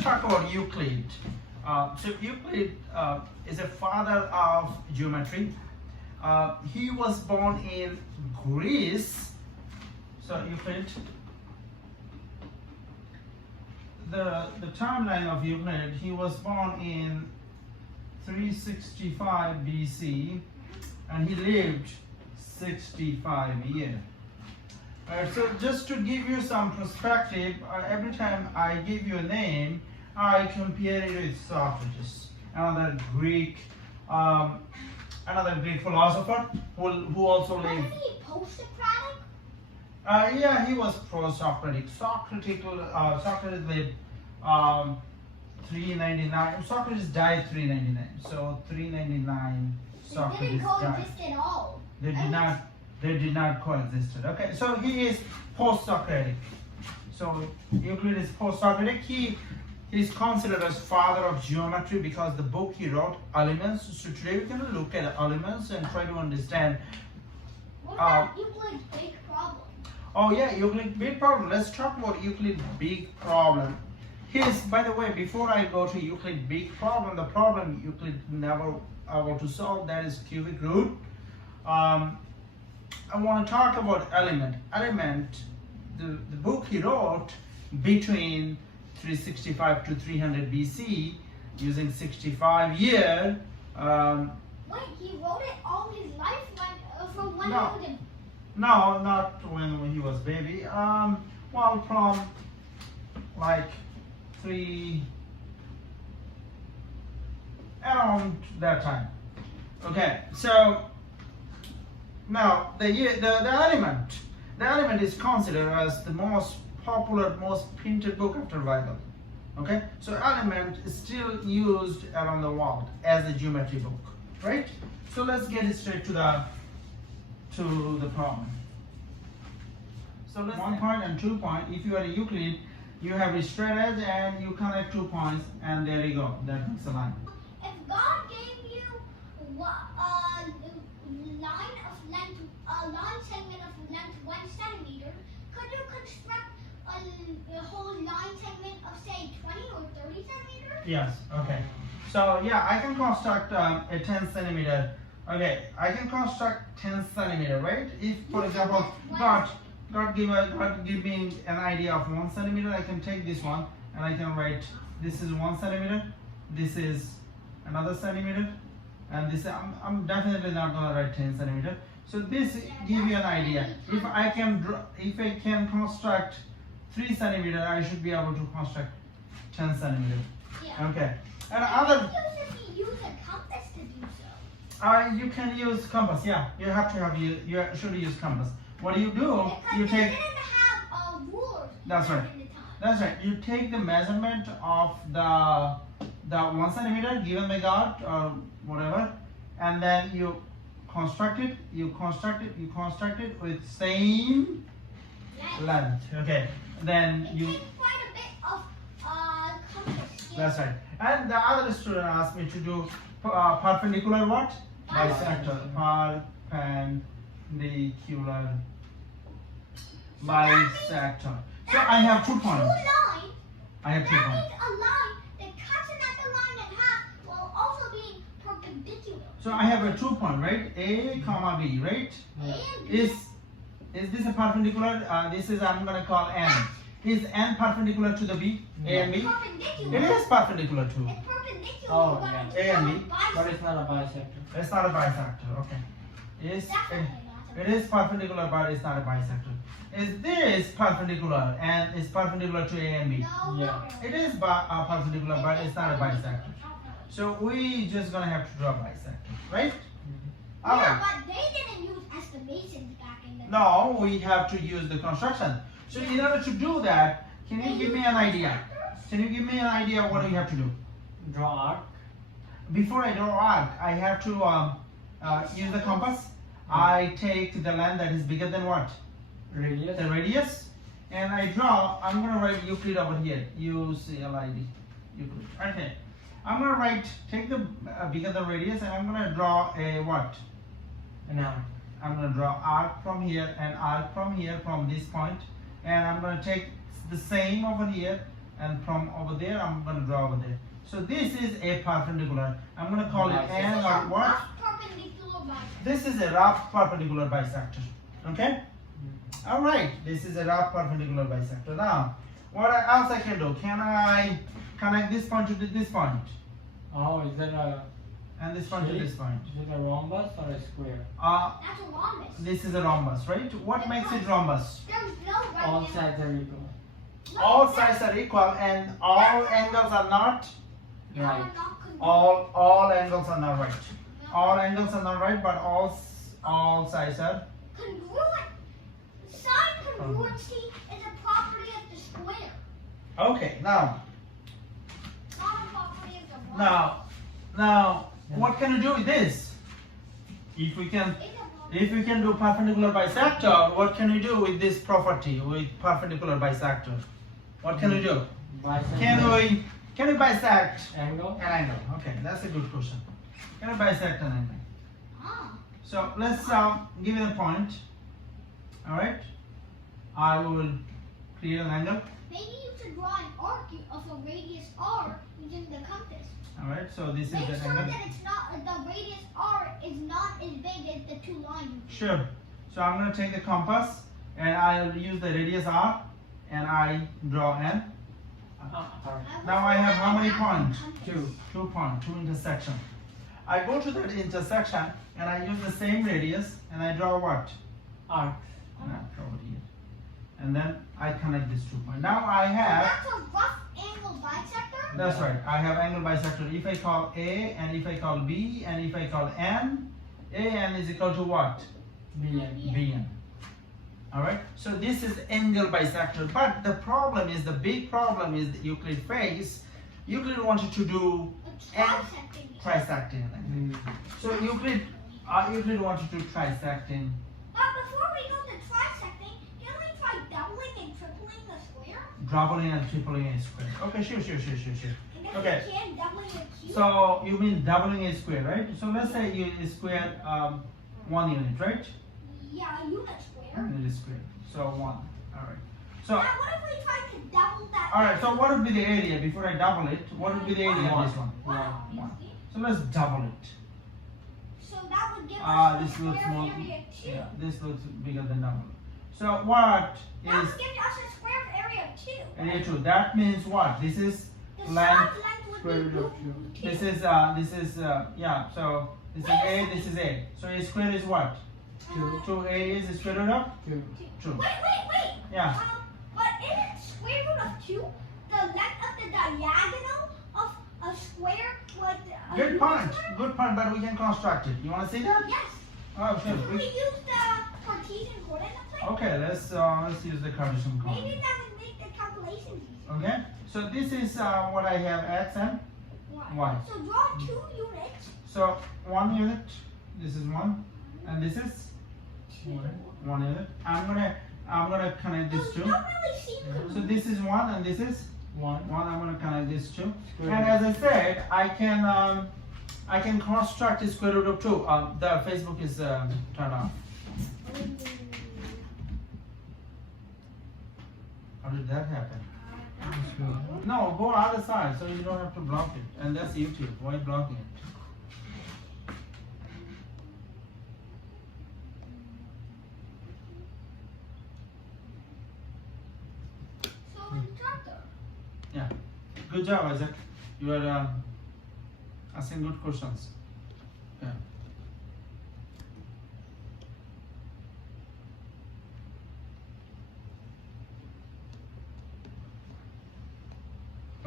to talk about Euclid. So Euclid is a father of geometry. He was born in Greece. So Euclid, the timeline of Euclid, he was born in 365 BC and he lived 65 years. Alright, so just to give you some perspective, every time I give you a name, I compare it with Socrates, another Greek philosopher who also lived. Wasn't he post-Socratic? Yeah, he was pro-Socratic. Socrates lived 399. Socrates died 399. So 399 Socrates They didn't died. coexist at all. They did not coexist. Okay, so he is post-Socratic. So Euclid is post-Socratic. He is considered as father of geometry because the book he wrote, Elements. So today we're going to look at elements and try to understand. What about Euclid's big problem? Oh yeah, Euclid's big problem. Let's talk about Euclid's big problem. By the way, before I go to Euclid's big problem, the problem Euclid never able to solve, that is cubic root. I want to talk about element. The book he wrote between 365 to 300 BC using 65 years. Wait, he wrote it all his life from when No. he was No, not when he was baby. Well, from like around that time. Okay, so now the element is considered as the most popular, most printed book after Bible. Okay, so element is still used around the world as a geometry book, right? So let's get straight to the problem. So let's 1 point and 2 point. If you are a Euclid, you have a straight edge and you connect 2 points, and there you go. That makes a line. If God gave you a line segment of length 1 centimeter, could you construct a whole line segment of say 20 or 30 centimeters? Yes. Okay. So yeah, I can construct a 10 centimeter. Okay, I can construct 10 centimeter, right? If, for example, God give me an idea of 1 centimeter, I can take this one and I can write this is 1 centimeter, this is another centimeter, and this I'm definitely not gonna write 10 centimeter. So this give you an idea. If I can construct 3 centimeter, I should be able to construct 10 centimeter. Yeah. Okay. And If you use a compass to do so. You can use compass. Yeah, you should use compass. What do? Because You they take. didn't have rulers. That's right. back in the time. That's right. You take the measurement of the 1 centimeter given by God or whatever, and then you construct it. You construct it with same length. Okay. Then It you. takes quite a bit of compass skills. That's right. And the other student asked me to do perpendicular what? Bisector. Perpendicular bisector. So I have 2 points. I have 2 That points. means a line that cuts another line in half while also being perpendicular. So I have a 2 point, right? A comma B, right? And Is this a perpendicular? This is I'm gonna call N. Is N perpendicular to the B? A and B? perpendicular. It is perpendicular to. It's perpendicular. Oh, but yeah. it's A and not B, But it's not a bisector. It's not a bisector. Okay. It is perpendicular, but it's not a bisector. Is this perpendicular and is perpendicular to A and B? No, Yeah. not really. It is perpendicular, but it's not a bisector. So we just gonna have to draw a bisector, right? All Yeah, right. but they didn't use estimations back in the day. No, we have to use the construction. So in order to do that, can you give me an idea? Can you give me an idea what we have to do? Draw arc. Before I draw arc, I have to use the compass. I take the line that is bigger than what? Radius. The radius. And I draw, I'm going to write Euclid over here. UCLID. Euclid. Okay. I'm going to take the bigger the radius, and I'm going to draw a what? Now. I'm going to draw arc from here and arc from here from this point, and I'm going to take the same over here and from over there I'm going to draw over there. So this is a perpendicular. I'm going to call it N or what? Rough perpendicular bisector. This is a rough perpendicular bisector. Okay? Alright, this is a rough perpendicular bisector. Now, what else I can do? Can I connect this point to this point? Oh, is that a And this point to this point? is it a rhombus or a square? That's a rhombus. This is a rhombus, right? What makes it rhombus? There's no right All angle. sides are equal. No, All there's- sides are equal and all angles are not. no, Right. not congruent. All angles are not right. No. All angles are not right, but all sides are. Congruent. Sine congruency is a property of the square, Okay, now not a property of the rhombus. Now, what can you do with this? If we can do perpendicular bisector, what can you do with this property with perpendicular bisector? What can you do? Bisect Can we bisect angle. an angle? Okay, that's a good question. Can we bisect an angle? Ah, So let's give it a point. All right, I will create an angle. maybe you should draw an arc of a radius r using the compass. All right, so this is Make the sure angle. that it's not the radius r is not as big as the two lines. Sure. So I'm going to take the compass and I'll use the radius r and I draw an. Now I have how many points? 2 points, 2 intersection. I go to that intersection and I use the same radius and I draw what? Arc. And then I connect these 2 points. Now I have. That's a rough angle bisector. That's right. I have angle bisector. If I call A and if I call B and if I call N, AN is equal to what? BN. BN. Alright, so this is angle bisector. But the problem is, the big problem is that Euclid face. Euclid wanted to do A trisecting. trisecting. So Euclid wanted to trisecting. But before we go to trisecting, can we try doubling and tripling the square? Doubling and tripling a square. Okay, sure. And if Okay. we can, doubling a cube. So you mean doubling a square, right? So let's say you square 1 unit, right? Yeah, a unit square. Unit square. So 1. Alright. So Now what if we try to double that? alright, so what would be the area before I double it? What would be the area of this one? Wow, One. obviously. So let's double it. So that would give us This a looks square more. area 2. Yeah, this looks bigger than double. So what That is would give us a square area of 2. area 2? That means what? This is The length. side length would square be root of root 2. This is yeah. So this is A. This is A. So A square is what? 2. A is square root of 2. 2. Wait. Yeah. But isn't square root of 2 the length of the diagonal of a square with a Good unit point. square? Good point. But we can construct it. You want to see that? Yes. Oh, sure. Can we use the Cartesian coordinate plane? Okay. Let's use the Cartesian Maybe coordinate. that would make the calculations easier. Okay. So this is what I have x and Y. So draw 2 units. so 1 unit. This is 1, and this is 2. 1 unit. I'm gonna connect these Those 2. don't really seem So congruent. this is 1 and this is 1. 1. I'm gonna connect these 2. Square And root. as I said, I can construct a square root of 2. The Facebook is turned off. How did that happen? No, go other side so you don't have to block it. And that's YouTube. Why blocking it? So instructor, Yeah. Good job, Isaac. You are asking good questions. Yeah.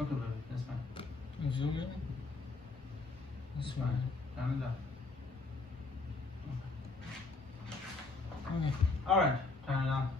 Okay, baby, that's fine. Zoom in. That's fine. Turn it up. Okay. All right, turn it on.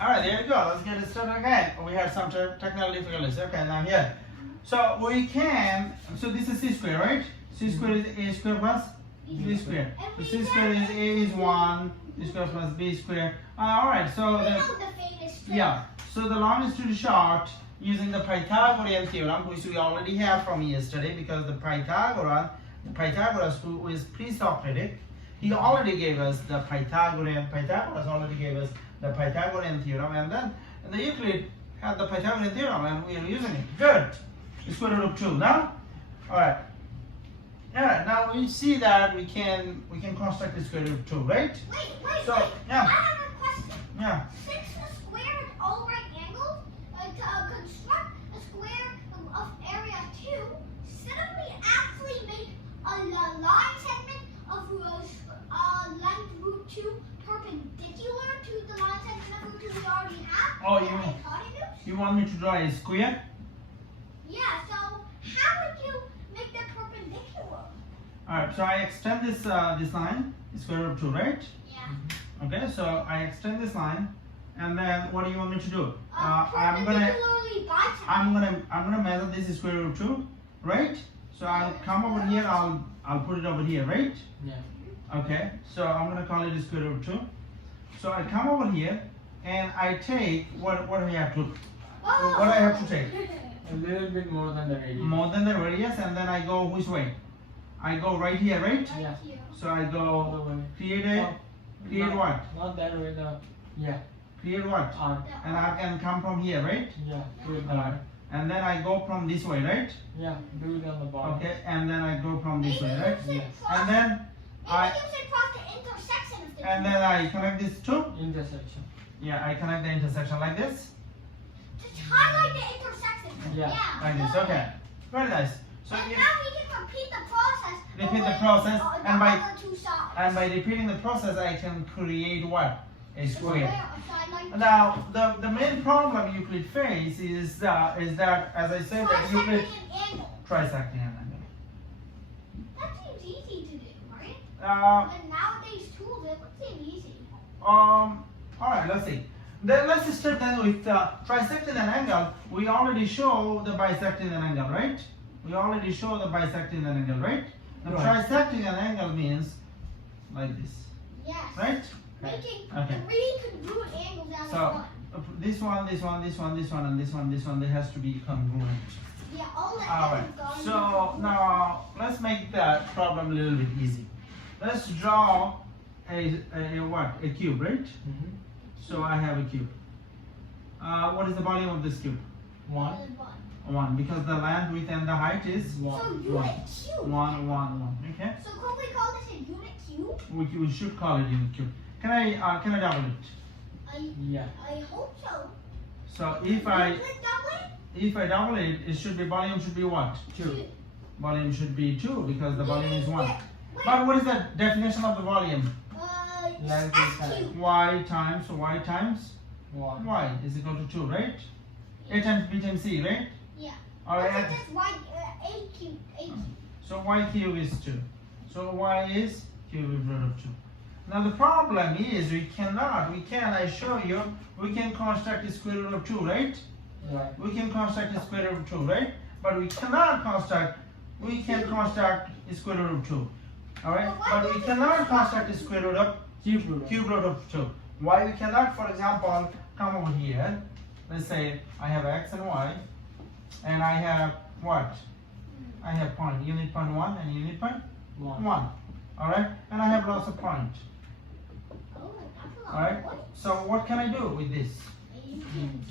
All right, there you go. Let's get it started again. We had some technical difficulties. Okay, now here. So we can. So this is c square, right? C square is a square plus b square. So c square is a is 1. C square plus b square. All right. So we the, know the famous trick. yeah. So the longitude short using the Pythagorean theorem, which we already have from yesterday, because the Pythagoras, who is pre-Socratic, he already gave us the Pythagoras already gave us the Pythagorean theorem, and then the Euclid had the Pythagorean theorem, and we are using it. Good. Square root of 2 now. All right. All right. Now we see that we can construct the square root of 2, right? Wait. So, I yeah. have a question. Yeah. Since the square is all right angles, to construct a square of area 2, shouldn't we actually make a line segment of length root 2 perpendicular to the line segment of root 2 we already have? Oh, and you mean- hypotenuse? You want me to draw a square? Yeah, so how would you make that perpendicular? All right. So I extend this this line, square root of 2, right? Yeah. Okay. So I extend this line, and then what do you want me to do? I'm gonna Perpendicularly bicycle. I'm gonna measure this square root of 2, right? So I'll come over here. I'll put it over here, right? Yeah. Okay. So I'm gonna call it square root of 2. So I come over here, and I take what do I have to? What I have to take? A little bit more than the radius. More than the radius, and then I go which way? I go right here, right? Yeah. So I All go the way. create a Oh, create not- what? Not that way. Yeah. Create what? Arm. And I can come from here, right? Yeah. Do it Alright. there. And then I go from this way, right? Yeah. Do it on the bottom. Okay. And then I go from this Maybe way, you right? should Yes. cross- And then maybe I you should cross the intersection of the and two. then I connect these two. Intersection. Yeah, I connect the intersection like this. Just highlight the intersection. Yeah, Like this. good. Okay. Very nice. So And if, now we can repeat the process. Repeat the with, process, the and by- other two sides. and by repeating the process, I can create what? A The square. a side like Now, the main problem Euclid face is that, as I said, that Euclid trisecting an angle. trisecting an angle. That seems easy to do, right? Uh, And nowadays tools, it would seem easy. all right, let's see. Then let's start then with trisecting an angle. We already show the bisecting an angle, right? We already show the bisecting an angle, right? Now, Right. trisecting an angle means like this, Yes. right? Making Okay. three congruent angles out So of one. this one, this one, this one, this one, and this one, this one, they has to be congruent. Yeah, all the All right. angles gone. So now let's make that problem a little bit easy. Let's draw a what? A cube, right? Mm-hmm. So I have a cube. What is the volume of this cube? One. One. 1, because the length, width, and the height is One. So One. unit cube. 1, 1, 1. Okay. So could we call this a unit cube? We should call it unit cube. Can I double it? Yeah. I hope so. So if I Euclid doubling? double it, it should be volume should be what? 2. Volume should be 2 because the volume is 1. Wait, But what is the definition of the volume? Length is S cube. Y times 1. y is equal to 2, right? A times b times c, right? Yeah. All Look right. at this y, a cube, a cube. So y cube is 2. So y is cube root of 2. Now the problem is we can, I show you, we can construct a square root of 2, right? Right. We can construct a square root of 2, right? But we cannot construct, a square root of 2. Alright? But we cannot construct a square root of Cube root. cube root of 2. Why we cannot, for example, come over here, let's say I have x and y, and I have what? I have point, unit point 1 and unit point 1. 1. Alright? And I have lots of point. Oh, that's a lot. Alright? of points. So what can I do with this? You can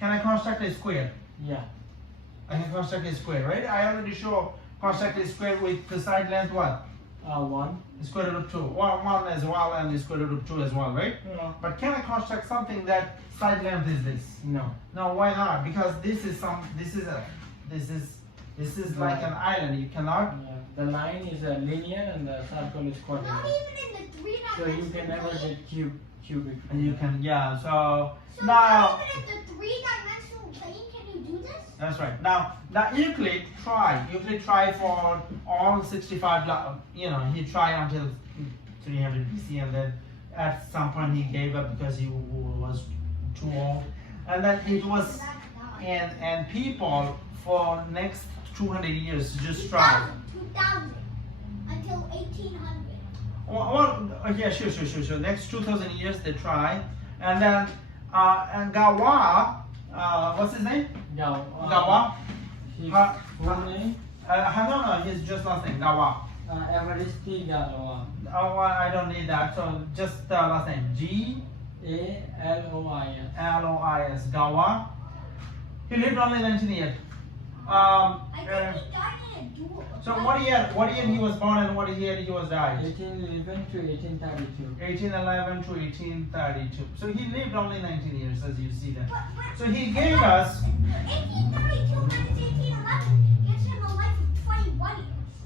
Can I construct a square? Yeah. I can construct a square, right? I already show construct a square with the side length what? 1. Square root of 2. 1 as well and the square root of 2 as well, right? No. But can I construct something that side length is this? No. No, why not? Because this is like an island. You cannot. Yeah. The line is a linear and the circle is Not quadratic. even in the So you can never get cubic. And you can, yeah. So So now not even in the three-dimensional plane can you do this? that's right. Now Euclid tried for all 65. You know, he tried until 300 BC, and then at some point he gave up because he was too old. And then it was, and people for next 200 years just tried. 2000 until 1800. Well, yeah, sure. Next 2,000 years they try, and then and Gawa, what's his name? Now, Gawa. his Uh, full name? No, he's just last name Gawa. Evaristi Galois. Oh, I don't need that. So just last name Galois. Galois. Gawa. He lived only 19 years. I think he died in a duel. So what year he was born and what year he was died? 1811 to 1832. 1811 to 1832. So he lived only 19 years, as you see there. But So he gave us. 1832 minus 1811 gives him a life of 21 years.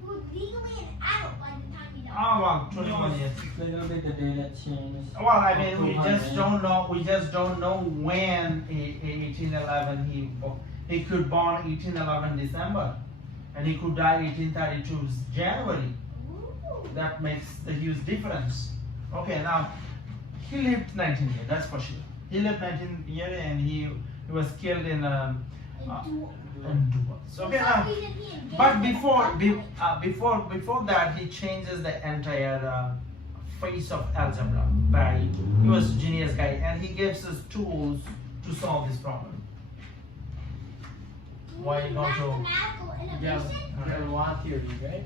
He was legally an adult by the time he died. Oh well, 21 years. Little bit the day that changed. Well, I mean, we just don't know. We just don't know when 1811 he could born 1811 December, and he could die 1832 January. Ooh. That makes the huge difference. Okay, now he lived 19 years. That's for sure. He lived 19 years, and he was killed in A duel. duels. Okay, For now. some reason he invaded But the country. before that, he changes the entire face of algebra. Bari, he was a genius guy, and he gives us tools to solve this problem. Why you going to? Mathematical innovation? Galois theory, right?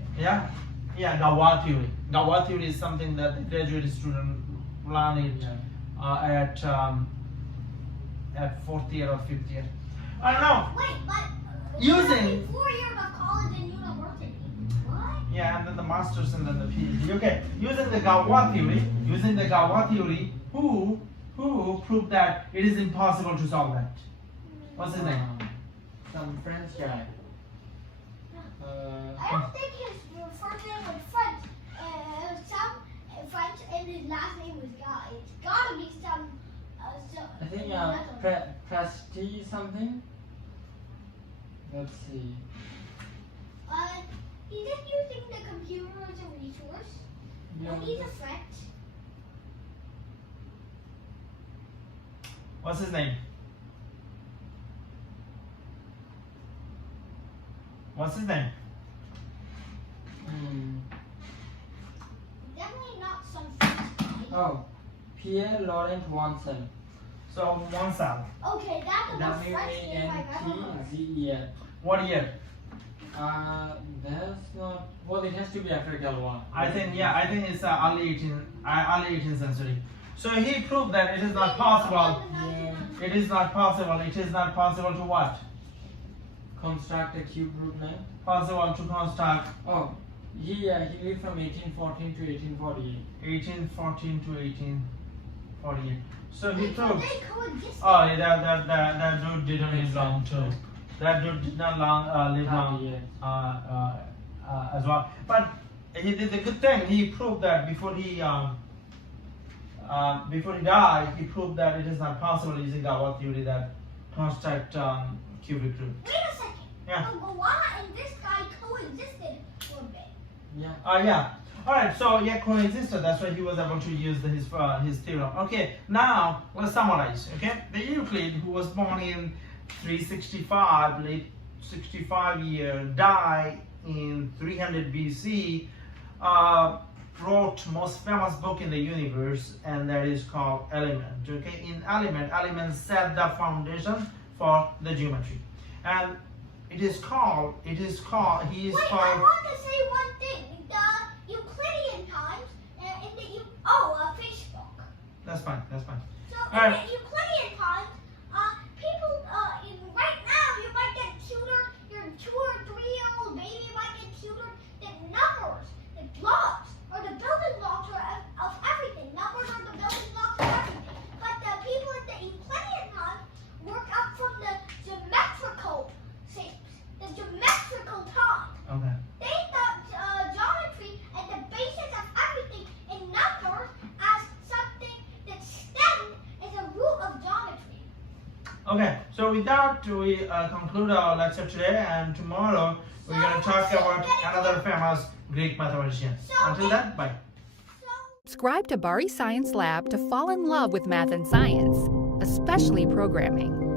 Yeah, Gawa theory. Gawa theory is something that the graduate student learn it at fourth year or fifth year. I don't know. Wait, but Using- 4 years of college and university. What? Yeah, and then the masters and then the PhD. Okay, using the Gawa theory, who proved that it is impossible to solve that? What's his name? Some French guy. I don't think his first name was French. Some French and his last name was Guy. It's gotta be some. I think Presti something. Let's see. He's just using the computer as a resource. Yeah, And he's a French. What's his name? What's his name? Definitely not some French guy. Oh, Pierre Laurent Wansel. So one cell. Okay, that's the most French name I've ever heard. Wantzel. What year? That's not. Well, it has to be after Galois. I think it's early 18th century. So he proved that it is not possible. It is not possible. It is not possible to what? Construct a cube root length. Possible to construct Oh, he lived from 1814 to 1848. 1814 to 1848. So he Wait, so proved. they coexisted. Oh, yeah, that dude didn't live long too. That dude did not live long as well. But he did the good thing. He proved that before he died, he proved that it is not possible using Gawa theory that construct cubic root. Wait a second. Yeah. So Gawana and this guy coexisted for a bit. Yeah. Yeah. All right. So yeah, coexisted. That's why he was able to use his theorem. Okay. Now let's summarize. Okay. The Euclid, who was born in 365, late 65 year, died in 300 BC. Wrote most famous book in the universe, and that is called Element. Okay. In Element set the foundation for the geometry, and he is called. Wait, I want to say one thing. The Euclidean times Facebook. That's fine. So Alright. in the Euclidean times, people right now you might get tutored. Your 2 or 3-year-old baby might get tutored. The numbers, the blocks, or the building blocks of everything. Numbers are the building blocks of everything. But the people in the Euclidean times work up from the geometrical shapes, the geometrical time. Okay. They thought geometry and the basis of everything in numbers as something that's steady as a root of geometry. Okay. So with that, we conclude our lecture today, and tomorrow we're going to talk about another famous Greek mathematician. Until then, bye. Subscribe to Bari Science Lab to fall in love with math and science, especially programming.